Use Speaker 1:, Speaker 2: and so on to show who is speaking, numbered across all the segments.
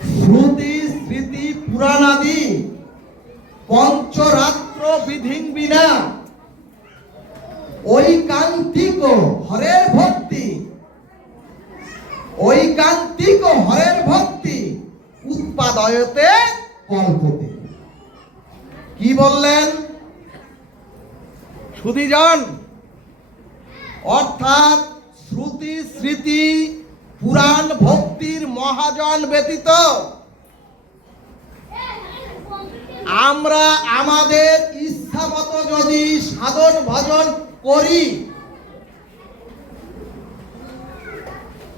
Speaker 1: শ্রুতি, স্মৃতি, পুরাণাদি, পঞ্চরাত্র বিধিং বিনা। ঐকান্তিক হরের ভক্তি, ঐকান্তিক হরের ভক্তি উৎপাদয়তে কল্পতে। কি বললেন? সুদীজন অর্থাৎ শ্রুতি, স্মৃতি পুরাণ ভক্তির মহাজন ব্যতীত আমরা আমাদের ইচ্ছা মতো যদি সাধন ভজন করি,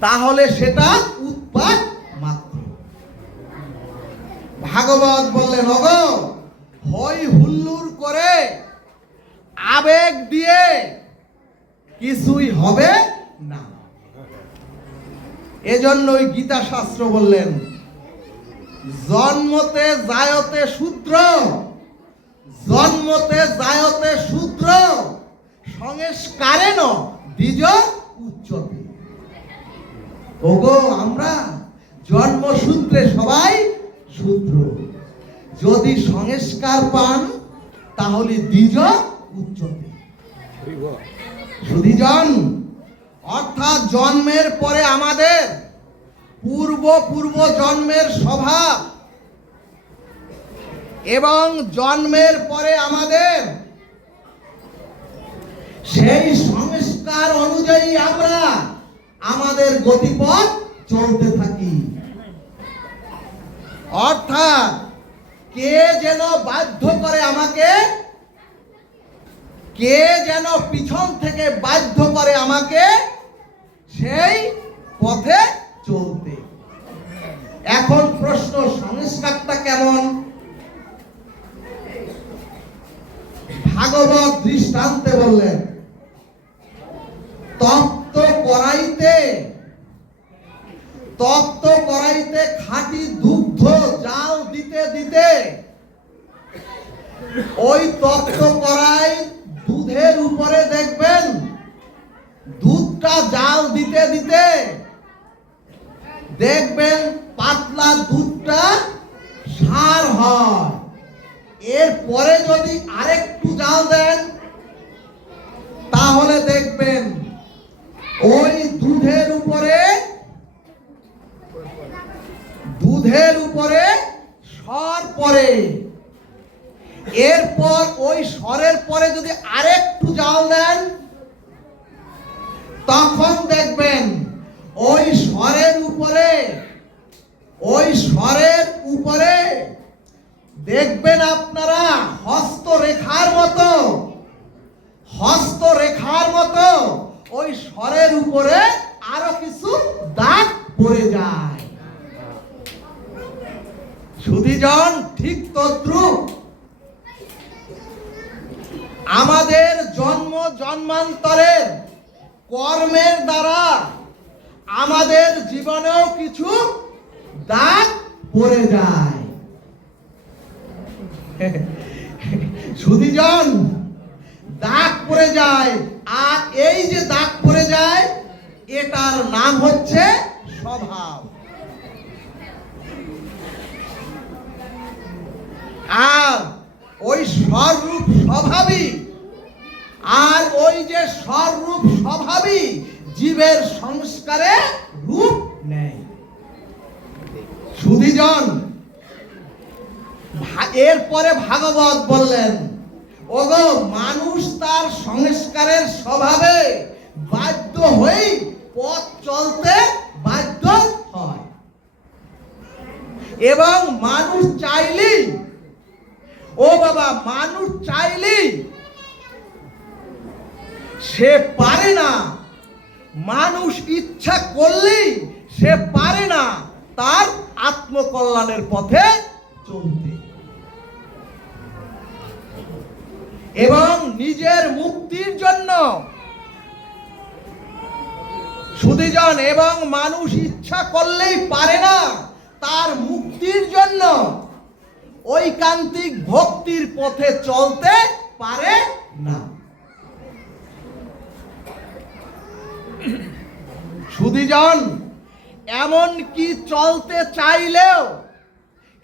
Speaker 1: তাহলে সেটা উৎপাদ মাত্র। ভাগবত বললেন অগ হই হুল্লুর করে আবেগ দিয়ে কিছুই হবে এজন্যই গীতা শাস্ত্র বললেন জন্মতে জায়তে শূদ্র জন্মতে জায়তে শূদ্র সংস্কারেন দ্বিজ উচ্চতে। ওগো আমরা জন্মসূত্রে সবাই শূদ্র। যদি সংস্কার পান তাহলে দ্বিজ উচ্চতে। সুধীজন অর্থাৎ জন্মের পরে আমাদের পূর্ব পূর্ব জন্মের স্বভাব এবং জন্মের পরে আমাদের সেই সংস্কার অনুযায়ী আমরা আমাদের গতিপথ চলতে থাকি। অর্থাৎ কে যেন বাধ্য করে আমাকে কে যেন পিছন থেকে বাধ্য করে আমাকে সেই পথে চলতে। এখন প্রশ্ন, সংস্কারটা কেমন? ভাগবত দৃষ্টান্তে বললেন তত্ত্ব করাইতে তত্ত্ব করাইতে খাঁটি দুগ্ধ জাল দিতে দিতে, ওই তত্ত্ব করাই দুধের উপরে দেখবেন, দুধটা জাল দিতে দিতে দেখবেন পাতলা দুধটা সার হয়। এরপরে যদি আরেকটু জাল দেন, তাহলে দেখবেন ওই দুধের উপরে দুধের উপরে সর পরে এরপর ওই স্বরের পরে যদি আরেকটু জাল দেন, তখন দেখবেন ওই স্বরের উপরে, ওই স্বরের উপরে দেখবেন আপনারা হস্তরেখার মতো হস্তরেখার মতো ওই স্বরের উপরে আরও কিছু দাগ পড়ে যায়। সুধিজন, ঠিক তদ্রুপ আমাদের জন্ম জন্মান্তরের কর্মের দ্বারা আমাদের জীবনেও কিছু দাগ পড়ে যায়। সুধীজন, দাগ পড়ে যায়। আর এই যে দাগ পড়ে যায়, এটার নাম হচ্ছে স্বভাব। আর ওই স্বরূপ স্বভাবই আর ওই যে স্বরূপ স্বভাবই জীবের সংস্কারে রূপ নেয়। সুধীজন এরপরে ভাগবত বললেন, ওগো, মানুষ তার সংস্কারের স্বভাবে বাধ্য হয়ে পথ চলতে বাধ্য হয়। এবং মানুষ চাইলেই, ও বাবা, মানুষ চাইলেই সে পারে না। মানুষ ইচ্ছা করলেই সে পারে না। তার আত্মকল্যাণের পথে চলতে। এবং নিজের মুক্তির জন্য সুদীজন এবং মানুষ ইচ্ছা করলেই পারে না। তার মুক্তির জন্য ঐকান্তিক ভক্তির পথে চলতে পারে না। সুদীজন এমন কি চলতে চাইলেও,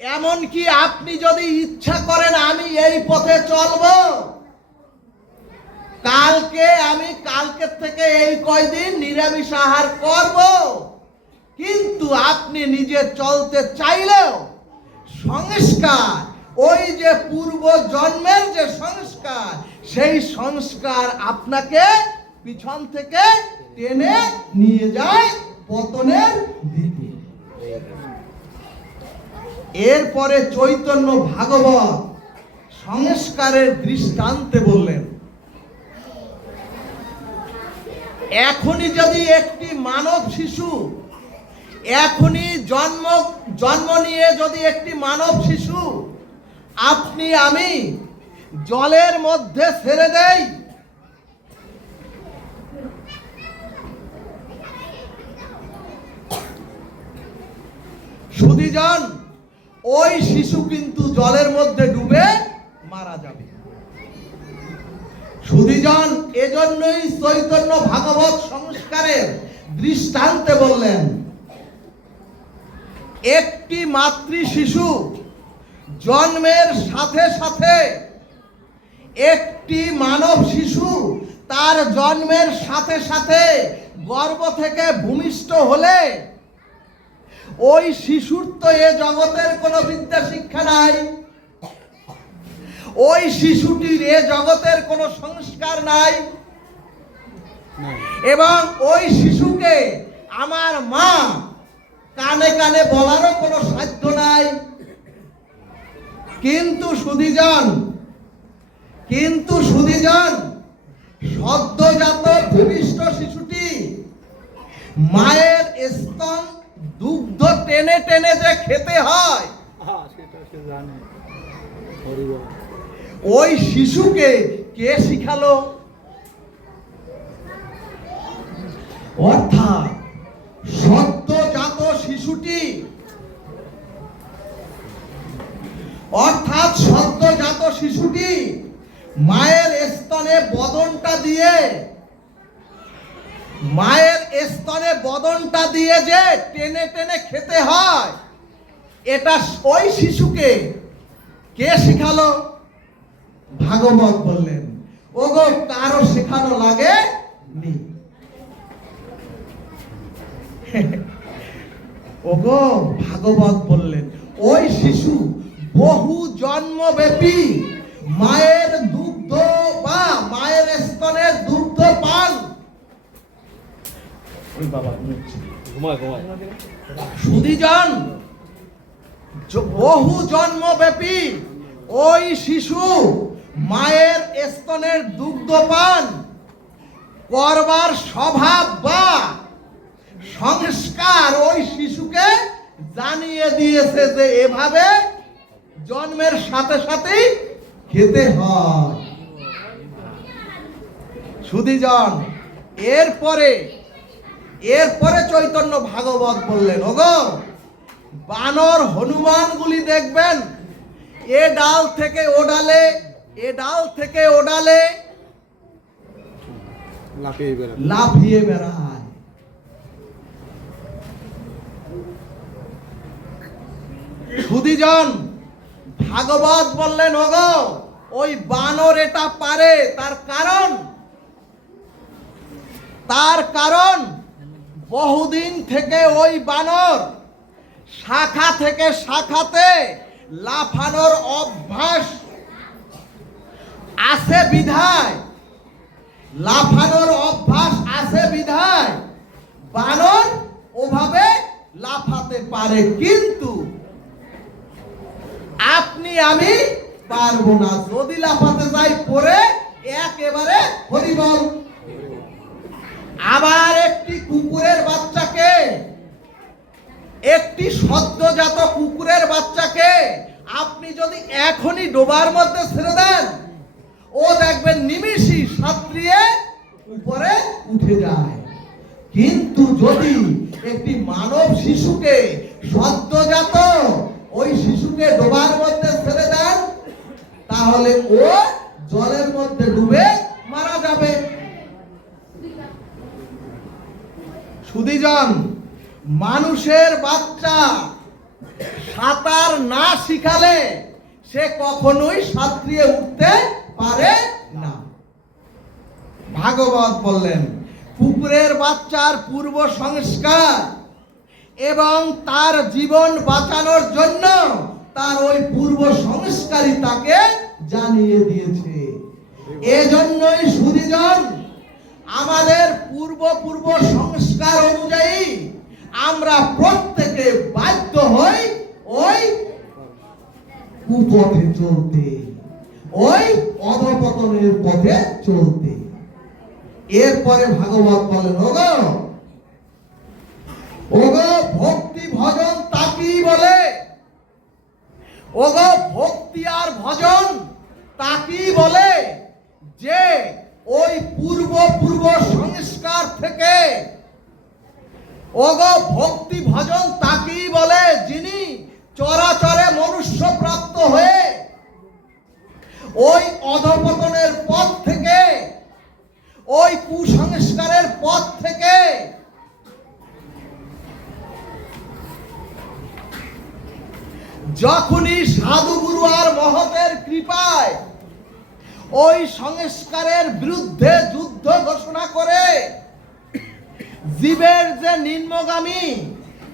Speaker 1: এমন কি আপনি যদি ইচ্ছা করেন আমি এই পথে চলবো? কালকে আমি কালকের থেকে এই কয়দিন নিরামিষ আহার করব। কিন্তু আপনি নিজে চলতে চাইলেও, সংস্কার, ওই যে পূর্ব জন্মের যে সংস্কার, সেই সংস্কার আপনাকে পিছন থেকে টেনে নিয়ে যায় পতনের দিকে। এরপরে চৈতন্য ভাগবত সংস্কারের দৃষ্টান্তে বললেন, এখনই যদি একটি মানব শিশু এখনই জন্ম জন্ম নিয়ে যদি একটি মানব শিশু, আপনি আমি জলের মধ্যে ছেড়ে দেই সুদীজন ওই শিশু কিন্তু জলের মধ্যে ডুবে মারা যাবে। সুদীজন এজন্যই চৈতন্য ভাগবত সংস্কারের দৃষ্টান্তে বললেন, একটি মাতৃ শিশু জন্মের সাথে সাথে একটি মানব শিশু তার জন্মের সাথে সাথে গর্ভ থেকে ভূমিষ্ঠ হলে ওই শিশুর তো এ জগতের কোনো বিদ্যা শিক্ষা নাই। ওই শিশুটির এ জগতের কোনো সংস্কার নাই। এবং ওই শিশুকে আমার মা কানে কানে বলারও কোনো সাধ্য নাই। কিন্তু সুধিজন কিন্তু সুধিজন, সদ্যজাত ভূমিষ্ঠ শিশুটি মায়ের স্তন দুগ্ধ টেনে টেনে যে খেতে হয়। ওই শিশুকে কে শিখালো? অর্থাৎ সদ্যজাত শিশুটি। অর্থাৎ সদ্যজাত শিশুটি মায়ের স্তনে বদনটা দিয়ে মায়ের স্তনে বদনটা দিয়ে যে টেনে টেনে খেতে হয়, এটা ওই শিশুকে কে শিখালো? ভাগবত বললেন, ওগো, কারও শেখানো লাগে নি। ওগো, ভাগবত বললেন, ওই শিশু বহু জন্মব্যাপী, মায়ের দুগ্ধ বা মায়ের স্তনের দুগ্ধ পান। ওই বাবা ঘুমোচ্ছে।
Speaker 2: ঘুমায় ঘুমায়
Speaker 1: সুদীজন বহু জন্মব্যাপী ওই শিশু মায়ের স্তনের দুগ্ধ পান করবার স্বভাব বা সংস্কার ওই শিশুকে জানিয়ে দিয়েছে যে এভাবে জন্মের সাথে সাথেই খেতে হয় সুদীজন এরপরে এরপরে চৈতন্য ভাগবত বললেন ওগো বানর হনুমানগুলি দেখবেন? এ ডাল থেকে ও ডালে এ ডাল থেকে ও ডালে
Speaker 2: লাফিয়ে বেড়ায়।
Speaker 1: লাফিয়ে বেড়ায়। সুদীজন ভাগবত বললেন ওগো ওই বানর এটা পারে তার কারণ তার কারণ বহুদিন থেকে ওই বানর শাখা থেকে শাখাতে লাফানোর অভ্যাস আছে বিধায়। লাফানোর অভ্যাস আছে বিধায়। বানর ওভাবে লাফাতে পারে, কিন্তু আপনি আমি পারব না। যদি লাফাতে যাই, পরে একেবারে হরিবল। আবার একটি কুকুরের বাচ্চাকে, একটি সদ্যজাত কুকুরের বাচ্চাকে আপনি যদি এখনই ডোবার মধ্যে ছেড়ে দেন, ও দেখবেন নিমিষই সাঁতরিয়ে উপরে উঠে যায়। কিন্তু যদি একটি মানব শিশুকে সদ্যজাত ওই শিশুকে ডোবার মধ্যে ছেড়ে দেন, তাহলে ও জলের মধ্যে ডুবে মারা যাবে মানুষের বাচ্চা সাঁতার না শিখালে সে কখনোই সাঁতরিয়ে উঠতে পারে না। ভাগবত বললেন কুকুরের বাচ্চার পূর্ব সংস্কার এবং তার জীবন বাঁচানোর জন্য তার ওই পূর্ব সংস্কারই তাকে জানিয়ে দিয়েছে। এজন্যই সুদীজন আমাদের পূর্ব পূর্ব সংস্কার অনুযায়ী আমরা প্রত্যেকে বাধ্য হই ওই কুপথে চলতে, ওই অধপতনের পথে চলতে। এরপরে ভাগবত বলেন, ওগো ওগো ভক্তি ভজন তাকি বলে। ওগো ভক্তি আর ভজন তাকি বলে যে ওই পূর্ব পূর্ব সংস্কার থেকে ওগো ভক্তি ভজন তাকি বলে যিনি চরাচরে মনুষ্য প্রাপ্ত হয়ে ওই অধপতনের পথ থেকে, ওই কুসংস্কারের পথ থেকে যখনই সাধুগুরু আর মহতের কৃপায় ওই সংস্কারের বিরুদ্ধে যুদ্ধ ঘোষণা করে জীবের যে নিম্নগামী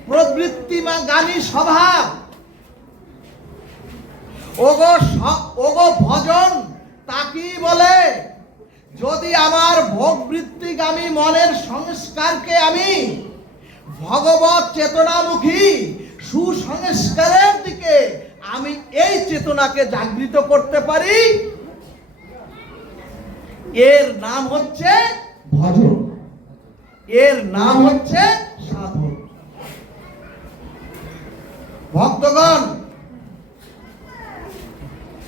Speaker 1: প্রবৃত্তিগামী স্বভাব, ওগো ওগো ভজন তাকি বলে, যদি আমার ভোগবৃত্তিগামী মনের সংস্কারকে আমি ভগবত চেতনামুখী সুসংস্কারের দিকে আমি এই চেতনাকে জাগৃত করতে পারি এর নাম হচ্ছে ভজন। এর নাম হচ্ছে সাধন। ভক্তগণ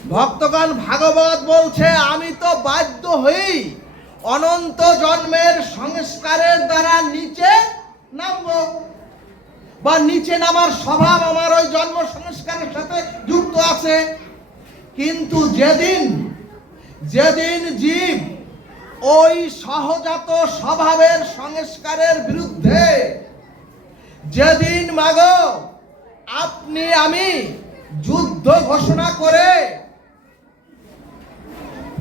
Speaker 1: ভক্তগণ ভাগবত বলছে আমি তো বাধ্য হই অনন্ত জন্মের সংস্কারের দ্বারা নিচে নামবো। বা নিচে নামার স্বভাব আমার ওই জন্ম সংস্কারের সাথে যুক্ত আছে। কিন্তু যেদিন যেদিন জীব ওই সহজাত স্বভাবের সংস্কারের বিরুদ্ধে যেদিন মাগো, আপনি, আমি যুদ্ধ ঘোষণা করে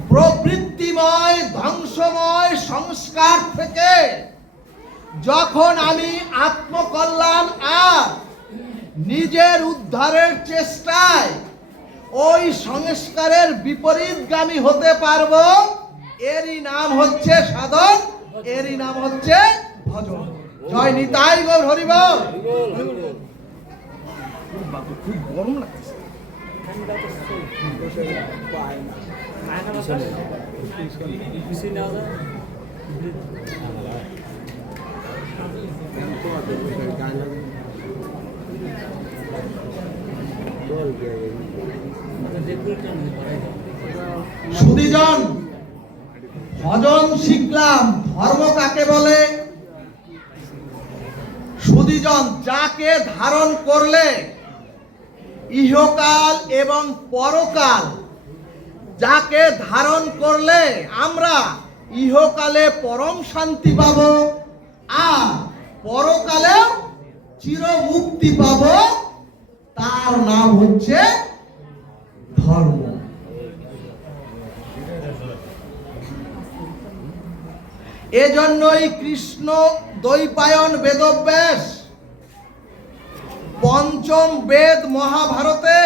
Speaker 1: প্রবৃত্তিময়, ধ্বংসময় সংস্কার থেকে যখন আমি আত্মকল্যাণ আর নিজের উদ্ধারের চেষ্টায় ওই সংস্কারের বিপরীতগামী হতে পারব এরই নাম হচ্ছে সাধন, এরই নাম হচ্ছে ভজন। জয় নিতাই গৌর হরিবল খুব গরম সুদীজন ভজন শিখলাম, ধর্ম কাকে বলে? সুদীজন যাকে ধারণ করলে, ইহকাল এবং পরকাল, যাকে ধারণ করলে আমরা ইহকালে পরম শান্তি পাব আর পরকালেও চির মুক্তি পাব, তার নাম হচ্ছে ধর্ম এজন্যই কৃষ্ণ দৈপায়ন বেদব্যাস পঞ্চম বেদ মহাভারতে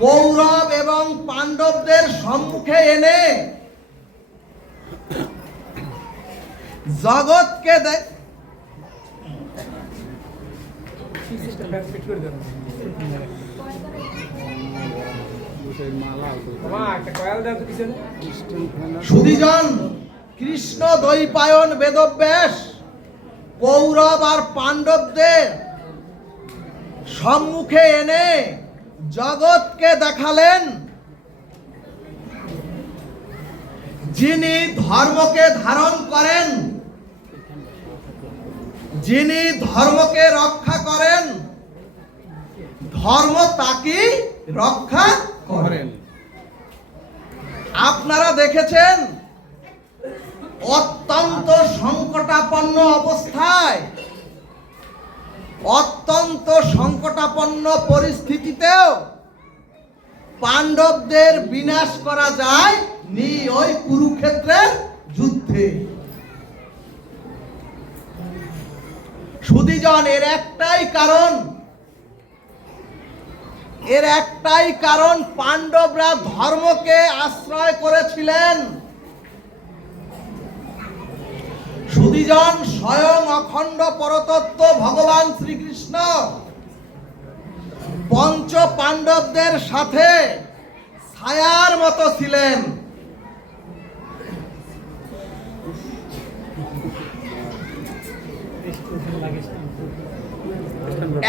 Speaker 1: কৌরব এবং পাণ্ডবদের সম্মুখে এনে জগৎকে দে- কৃষ্ণ দৈপায়ন বেদব্যাস কৌরব আর পাণ্ডবদের সম্মুখে এনে জগৎকে দেখালেন। যিনি ধর্মকে ধারণ করেন যিনি ধর্মকে রক্ষা করেন ধর্ম তাকে রক্ষা করেন। আপনারা দেখেছেন? অত্যন্ত সংকটাপন্ন অবস্থায়, অত্যন্ত সংকটাপন্ন পরিস্থিতিতেও পাণ্ডবদের বিনাশ করা যায় নি ওই কুরুক্ষেত্রের যুদ্ধে। সুদীজন এর একটাই কারণ এর একটাই কারণ পাণ্ডবরা ধর্মকে আশ্রয় করেছিলেন। সুদীজন স্বয়ং অখণ্ড পরতত্ত্ব ভগবান শ্রীকৃষ্ণ। পঞ্চ পাণ্ডবদের সাথে ছায়ার মতো ছিলেন।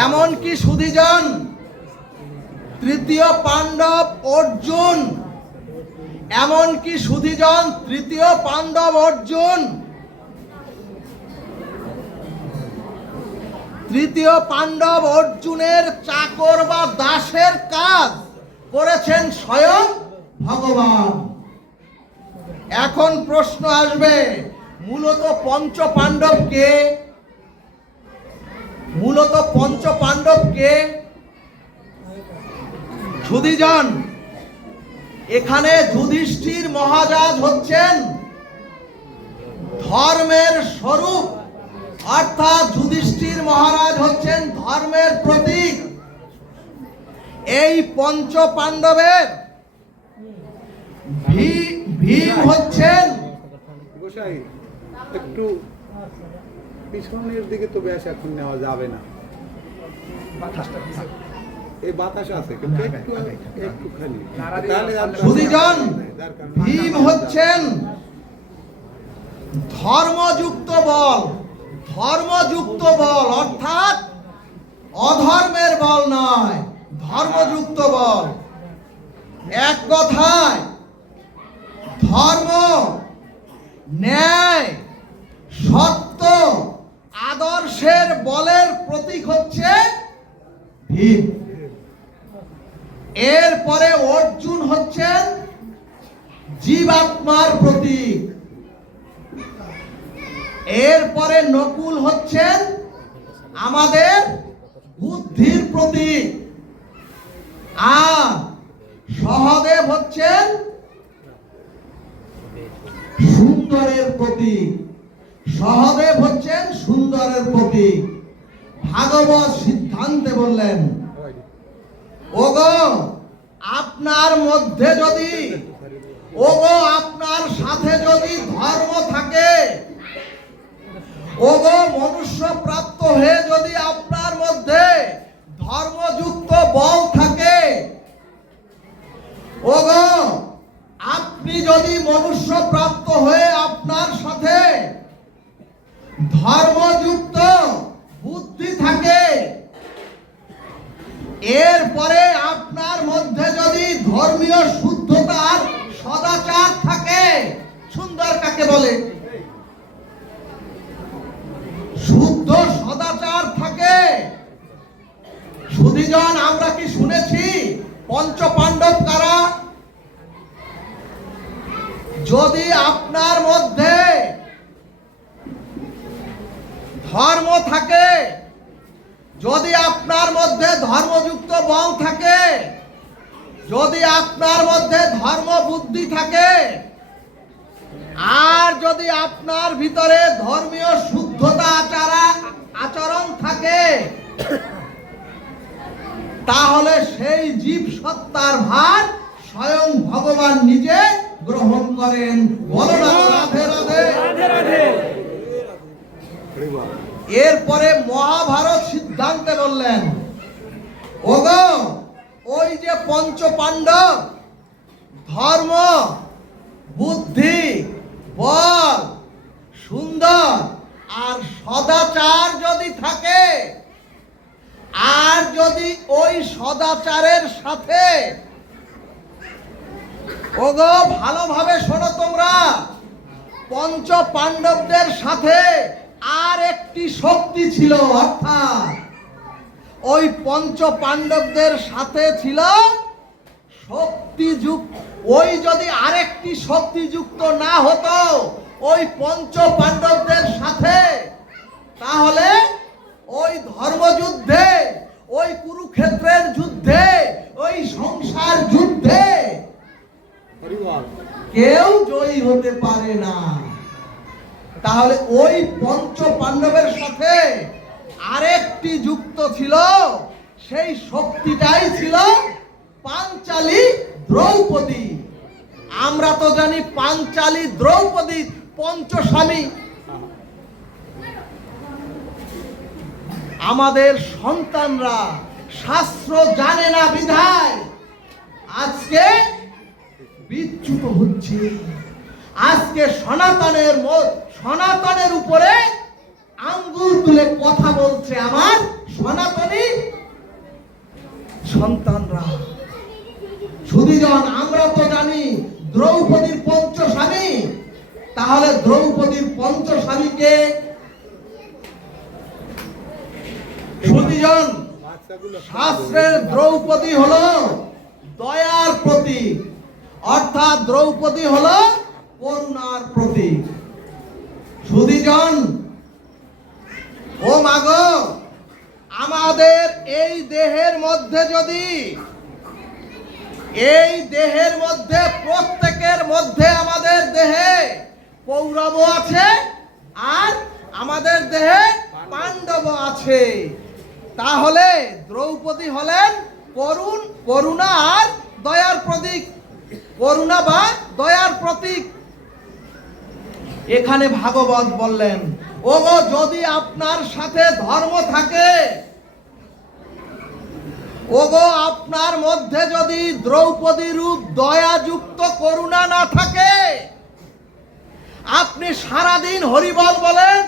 Speaker 1: এমনকি সুদীজন তৃতীয় পাণ্ডব অর্জুন। এমনকি সুধীজন তৃতীয় পাণ্ডব অর্জুন। তৃতীয় পাণ্ডব অর্জুনের চাকর বা দাসের কাজ করেছেন স্বয়ং ভগবান। এখন প্রশ্ন আসবে, মূলত পঞ্চ পাণ্ডব কে? মূলত পঞ্চ পাণ্ডব কে? সুদীজন এখানে যুধিষ্ঠির মহারাজ হচ্ছেন ধর্মের স্বরূপ। অর্থাৎ যুধিষ্ঠির মহারাজ হচ্ছেন ধর্মের প্রতীক। এই পঞ্চ পাণ্ডবের ভী- ভীম হচ্ছেন
Speaker 2: একটু পিছনের দিকে তো ব্যাস এখন নেওয়া যাবে না। এই বাতাস আছে কিন্তু একটু একটুখানি
Speaker 1: ভীম হচ্ছেন। ধর্মযুক্ত বল ধর্মযুক্ত বল অর্থাৎ অধর্মের বল নয় ধর্মযুক্ত বল। এক কথায় ধর্ম ন্যায় সত্য আদর্শের বলের প্রতীক হচ্ছে ভীম। এরপরে অর্জুন হচ্ছেন জীবাত্মার প্রতীক। এরপরে নকুল হচ্ছেন আমাদের বুদ্ধির প্রতীক। আর সহদেব হচ্ছেন সুন্দরের প্রতীক। সহদেব হচ্ছেন সুন্দরের প্রতীক। ভাগবত সিদ্ধান্তে বললেন ওগো, আপনার মধ্যে যদি, ওগো, আপনার সাথে যদি ধর্ম থাকে, ওগো মনুষ্য প্রাপ্ত হয়ে যদি আপনার মধ্যে ধর্মযুক্ত বল থাকে, ওগো, আপনি যদি মনুষ্য প্রাপ্ত হয়ে আপনার সাথে ধর্মযুক্ত বুদ্ধি থাকে এরপরে আপনার মধ্যে যদি ধর্মীয় শুদ্ধতার সদাচার থাকে, সুন্দর কাকে বলে? শুদ্ধ সদাচার থাকে। সুধীজন, আমরা কি শুনেছি? পঞ্চ পাণ্ডব কারা? যদি আপনার মধ্যে ধর্ম থাকে যদি আপনার মধ্যে ধর্মযুক্ত বল থাকে, যদি আপনার মধ্যে ধর্ম বুদ্ধি থাকে, আর যদি আপনার ভিতরে ধর্মীয় শুদ্ধতা আচারা, আচরণ থাকে, তাহলে সেই জীব সত্তার ভার স্বয়ং ভগবান নিজে গ্রহণ করেন বলো রাধে রাধে
Speaker 2: আরে বাবা।
Speaker 1: এরপরে মহাভারত সিদ্ধান্তে বললেন, ওগো, ওই যে পঞ্চ পাণ্ডব ধর্ম, বুদ্ধি, বল, সুন্দর, আর সদাচার যদি থাকে, আর যদি ওই সদাচারের সাথে, ওগো, ভালোভাবে শোনো তোমরা পঞ্চ পাণ্ডবদের সাথে আর একটি শক্তি ছিল অর্থাৎ ওই পঞ্চ পাণ্ডবদের সাথে ছিল শক্তিযুক্ত। ওই যদি আরেকটি শক্তিযুক্ত না হতো ওই পঞ্চ পাণ্ডবদের সাথে তাহলে ওই ধর্মযুদ্ধে ওই কুরুক্ষেত্রের যুদ্ধে ওই সংসার যুদ্ধে কেউ জয়ী হতে পারে না। তাহলে ওই পঞ্চ পাণ্ডবের সাথে আরেকটি যুক্ত ছিল, সেই শক্তিটাই ছিল পাঞ্চালী দ্রৌপদী। আমরা তো জানি পাঞ্চালী দ্রৌপদী পঞ্চস্বামী। আমাদের সন্তানরা শাস্ত্র জানে না বিধায় আজকে বিচ্যুত হচ্ছে। আজকে সনাতনের ম- সনাতনের উপরে আঙ্গুল তুলে কথা বলছে আমার সনাতনী সন্তানরা। সুদীজন আমরা তো জানি দ্রৌপদীর পঞ্চস্বামী। তাহলে দ্রৌপদীর পঞ্চস্বামীকে সুদীজন শাস্ত্রের দ্রৌপদী হলো দয়ার প্রতীক। অর্থাৎ দ্রৌপদী হলো করুণার প্রতীক। সুদীজন ও মাগো আমাদের এই দেহের মধ্যে যদি, এই দেহের মধ্যে, প্রত্যেকের মধ্যে আমাদের দেহে কৌরব আছে আর আমাদের দেহে পাণ্ডব আছে, তাহলে দ্রৌপদী হলেন করুণ, করুণা আর দয়ার প্রতীক। করুণা বা দয়ার প্রতীক। এখানে ভাগবত বললেন ও যদি আপনার সাথে ধর্ম থাকে, ওগো, আপনার মধ্যে যদি দ্রৌপদী রূপ দয়াযুক্ত করুণা না থাকে, আপনি সারাদিন হরিবল বলেন,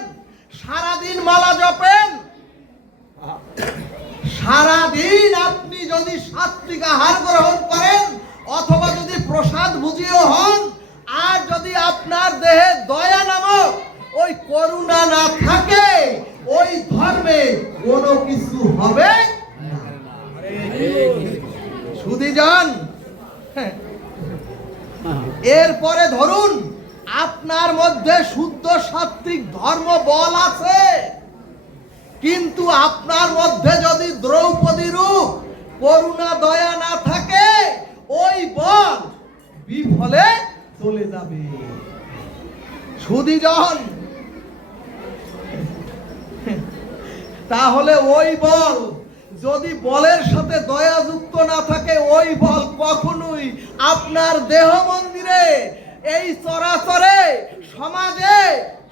Speaker 1: সারাদিন মালা জপেন, সারাদিন আপনি যদি সাত্বিক আহার গ্রহণ করেন, অথবা যদি প্রসাদ ভুজিও হন আর যদি আপনার দেহে দয়া নামক ওই করুণা না থাকে, ওই ধর্মে কোনো কিছু হবে সুদীজন এরপরে ধরুন, আপনার মধ্যে শুদ্ধ সাত্বিক ধর্ম বল আছে। কিন্তু আপনার মধ্যে যদি দ্রৌপদী রূপ, করুণা, দয়া না থাকে, ওই বল বিফলে চলে যাবে। সুদীজন! তাহলে ওই বল, যদি বলের সাথে দয়া যুক্ত না থাকে, ওই বল কখনোই আপনার দেহ মন্দিরে, এই চরাচরে সমাজে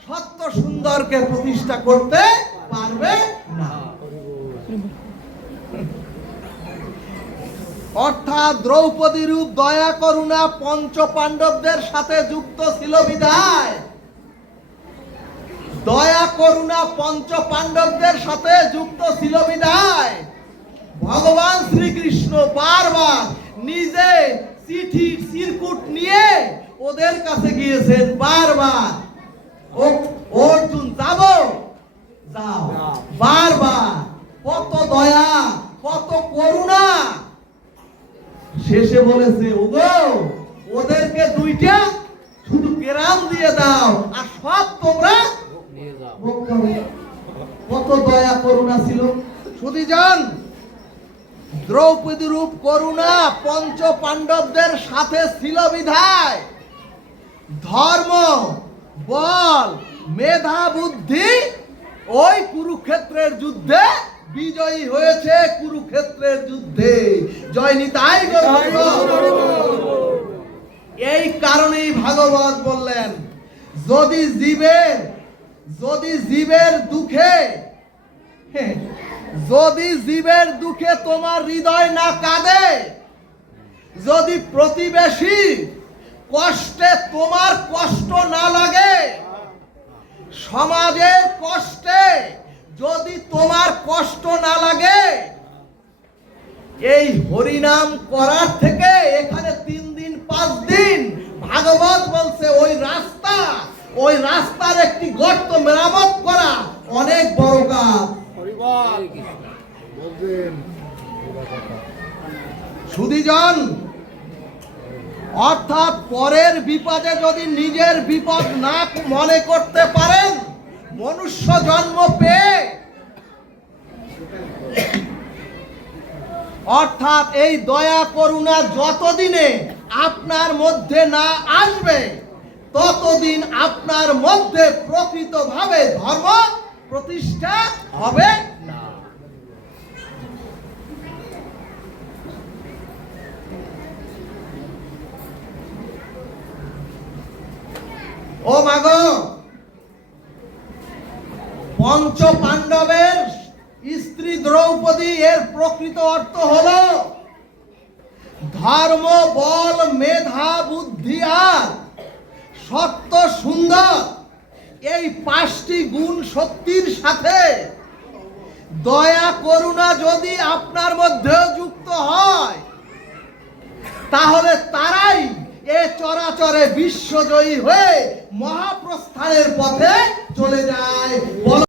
Speaker 1: সত্য সুন্দরকে প্রতিষ্ঠা করতে পারবে না অর্থাৎ দ্রৌপদী রূপ দয়া করুণা পঞ্চ পাণ্ডবদের সাথে যুক্ত ছিল বিধায় দয়া করুণা পঞ্চ পাণ্ডবদের সাথে যুক্ত ছিল বিধায় ভগবান শ্রীকৃষ্ণ বারবার নিজে চিঠি চিরকুট নিয়ে ওদের কাছে গিয়েছেন বারবার। ও অর্জুন যাব? যাও।
Speaker 2: যাও।
Speaker 1: বারবার। কত দয়া কত করুণা। শেষে বলেছে ওগো ওদেরকে দুইটা শুধু কেরাম দিয়ে দাও আর সব তোমরা কত দয়া করুণা ছিল। শুধু যান দ্রৌপদী রূপ করুণা পঞ্চ পাণ্ডবদের সাথে ছিল বিধায়। ধর্ম বল মেধা বুদ্ধি ওই কুরুক্ষেত্রের যুদ্ধে বিজয়ী হয়েছে কুরুক্ষেত্রের যুদ্ধে। জয় নিতাই এই কারণেই ভাগবত বললেন যদি জীবের যদি জীবের দুঃখে যদি জীবের দুঃখে তোমার হৃদয় না কাঁদে যদি প্রতিবেশী কষ্টে তোমার কষ্ট না লাগে সমাজের কষ্টে যদি তোমার কষ্ট না লাগে, এই হরিনাম করার থেকে এখানে তিন দিন, পাঁচ দিন, ভাগবত বলছে ওই রাস্তা, ওই রাস্তার একটি গর্ত মেরামত করা অনেক বড় কাজ। সুদীজন অর্থাৎ পরের বিপদে যদি নিজের বিপদ না মনে করতে পারেন মনুষ্য জন্ম পেয়ে অর্থাৎ এই দয়া করুণা যতদিনে আপনার মধ্যে না আসবে, ততদিন আপনার মধ্যে প্রকৃতভাবে ধর্ম প্রতিষ্ঠা হবে না। ও মাগো পঞ্চ পাণ্ডবের স্ত্রী দ্রৌপদী এর প্রকৃত অর্থ হলো ধর্ম, বল, মেধা, বুদ্ধি আর সত্য সুন্দর। এই পাঁচটি গুণ শক্তির সাথে দয়া, করুণা যদি আপনার মধ্যেও যুক্ত হয়, তাহলে তারাই এ চরাচরে বিশ্বজয়ী হয়ে মহাপ্রস্থানের পথে চলে যায়।